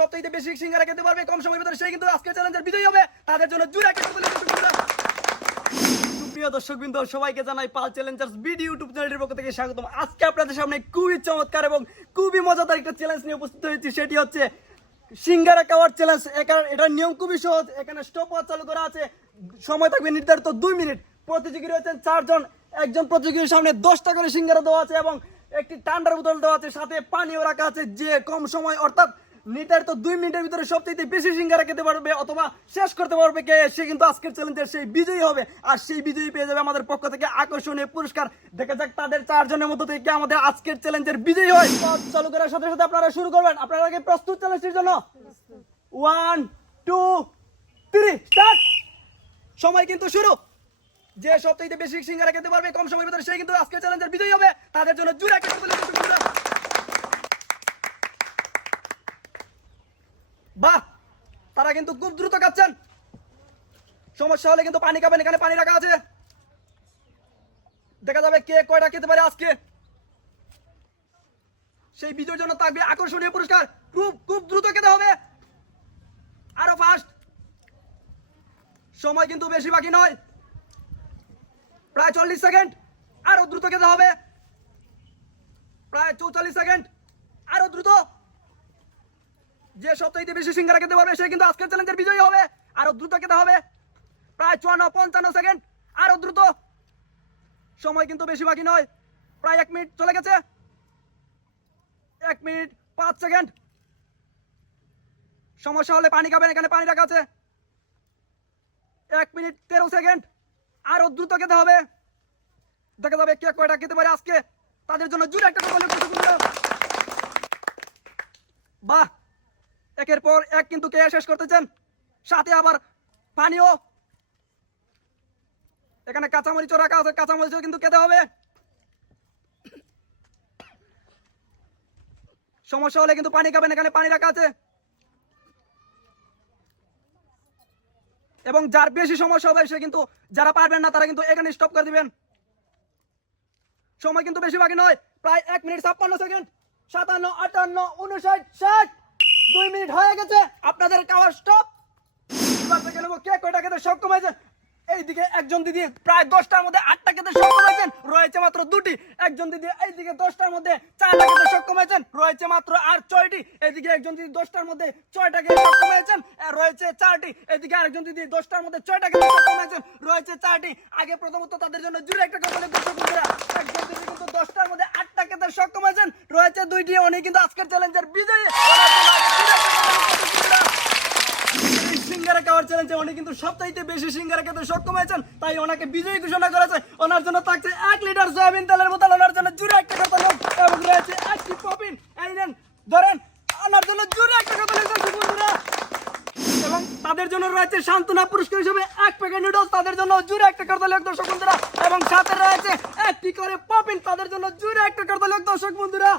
সবচেয়ে বেশি সিঙ্গারা খেতে পারবে কম সময়ের ভিতরে সে কিন্তু আজকের চ্যালেঞ্জের বিজয়ী হবে। তাদের জন্য জোরে একটা প্রিয় দর্শকবৃন্দ, সবাইকে জানাই পাল চ্যালেঞ্জার্স বিডি ইউটিউব চ্যানেলের পক্ষ থেকে স্বাগতম। আজকে আপনাদের সামনে খুবই চমৎকার এবং খুবই মজাদার একটা চ্যালেঞ্জ নিয়ে উপস্থিত হয়েছি। সেটি হচ্ছে সিঙ্গারা খাওয়ার চ্যালেঞ্জ। এটার নিয়ম খুবই সহজ। এখানে স্টপ ওয়াচ চালু করা আছে, সময় থাকবে নির্ধারিত 2 মিনিট। প্রতিযোগী রয়েছেন 4 জন। একজন প্রতিযোগীর সামনে 10টা করে সিঙ্গারা দেওয়া আছে এবং একটি ঠান্ডার বোতল দেওয়া আছে, সাথে পানিও রাখা আছে। যে কম সময় অর্থাৎ নির্ধারিত 2 মিনিটের ভিতরে সবচেয়ে বেশি সিঙ্গারা খেতে পারবে অথবা শেষ করতে পারবে কে, সে কিন্তু আজকের চ্যালেঞ্জের সেই বিজয়ী হবে। আর সেই বিজয়ী পেয়ে যাবে আমাদের পক্ষ থেকে আকর্ষণীয় পুরস্কার। দেখা যাক তাদের 4 জনের মধ্য থেকে আমাদের আজকের চ্যালেঞ্জের বিজয়ী হয়। পথ চালু করার সাথে সাথে আপনারা শুরু করবেন। আপনারা আগে প্রস্তুত চ্যালেঞ্জের জন্য? 1 2 3 স্টার্ট। সময় কিন্তু শুরু। যে সবচেয়ে বেশি সিঙ্গারা খেতে পারবে কম সময়ের ভিতরে সে কিন্তু আজকের চ্যালেঞ্জের বিজয়ী হবে। তাদের জন্য জোরে একটা বাহ, তারা কিন্তু খুব দ্রুত খাচ্ছেন। সমস্যা হলে কিন্তু পানি খাবেন, এখানে পানি রাখা আছে। দেখা যাবে কে কয়টা খেতে পারে আজকে। সেই বিজয়ের জন্য থাকবে আকর্ষণীয় পুরস্কার। খুব দ্রুত খেতে হবে, আরো ফাস্ট। সময় কিন্তু বেশি বাকি নয়, প্রায় 40 সেকেন্ড। আরো দ্রুত খেতে হবে, প্রায় 44 সেকেন্ড। আরো দ্রুত। যে সবচেয়ে বেশি সিঙ্গারা খেতে পারবে সে কিন্তু আজকের চ্যালেঞ্জের বিজয়ী হবে। আরো দ্রুত খেতে হবে, প্রায় 54-55 সেকেন্ড। আরো দ্রুত। সময় কিন্তু বেশি বাকি নয়, প্রায় 1 মিনিট চলে গেছে। 1 মিনিট 5 সেকেন্ড। সমস্যা হলে পানি খাবেন, এখানে পানি রাখা আছে। 1 মিনিট 13 সেকেন্ড। আরো দ্রুত খেতে হবে। দেখা যাবে কে কয়টা খেতে পারে আজকে। তাদের জন্য জোরে একটা বাহ, একের পর এক কিন্তু কে শেষ করতেছেন, সাথে আবার পানিও। এখানে কাঁচামরিচও রাখা আছে, কাঁচামরিচও কিন্তু খেতে হবে। সমস্যা হলে কিন্তু পানি খাবেন, এখানে পানি রাখা আছে। এবং যার বেশি সমস্যা হবে সে কিন্তু, যারা পারবেন না তারা কিন্তু এখানে স্টপ করে দিবেন। সময় কিন্তু বেশি বাকি নয়, প্রায় 1 মিনিট 56 সেকেন্ড। 57 58 59 60। 2 মিনিট হয়ে গেছে, আপনাদের খাওয়ার স্টপ। এবার থেকে নেবো কে কয়টা খেতে সক্ষম হয়েছে। এইদিকে একজন দিদি প্রায় 10টার মধ্যে 8টা খেতে সক্ষম হয়েছেন, রয়েছে মাত্র 2টি। একজন দিদি এইদিকে 10টার মধ্যে 4টা খেতে সক্ষম হয়েছেন, রয়েছে মাত্র আর 6টি। এদিকে একজন দিদি 10টার মধ্যে 6টা খেতে সক্ষম হয়েছেন, রয়েছে 4টি। এদিকে আরেকজন দিদি 10টার মধ্যে 6টা খেতে সক্ষম হয়েছেন, রয়েছে 4টি। আগে প্রথমত তাদের জন্য জুড়ে একটা কথা বলে দর্শকবৃন্দরা, একজন দিদি কিন্তু 10টার মধ্যে 8টা খেতে সক্ষম হয়েছেন, রয়েছে 2টি। উনি কিন্তু আজকের চ্যালেঞ্জের বিজয়ী। সিঙ্গারা খাওয়ার চ্যালেঞ্জে উনি কিন্তু সবচাইতে বেশি সিঙ্গারা খেতে সক্ষম হয়েছেন, তাই ওনাকে বিজয়ী ঘোষণা করেছে। ওনার জন্য থাকছে 1 লিটার সয়াবিন তেলের বোতল, ওনার জন্য জুড়ে একটা কথা লোক, এবং রয়েছে 1টি পপিন। এই নেন ধরেন, ওনার জন্য জুড়ে একটা কথা লোক বন্ধুরা। এবং তাদের জন্য রয়েছে সান্ত্বনা পুরস্কার হিসেবে 1 প্যাকেট নুডলস, তাদের জন্য জুড়ে একটা কথা লোক দর্শক বন্ধুরা। এবং সাথে রয়েছে 1টি করে পপিন, তাদের জন্য জুড়ে একটা কথা লোক দর্শক বন্ধুরা।